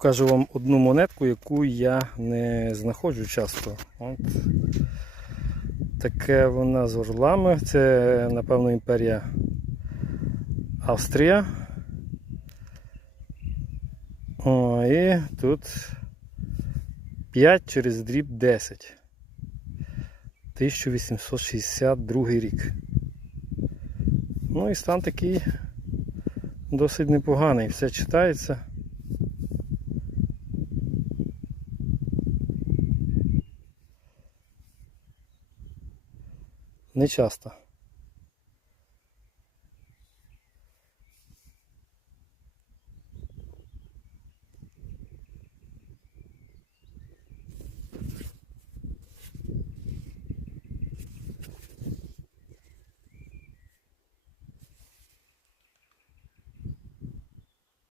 покажу вам одну монетку, яку я не знаходжу часто. От. Таке вона з орлами. Це, напевно, імперія Австрія. О, і тут 5 через дріб 10. 1862 рік. Ну і стан такий досить непоганий. Все читається. не часто.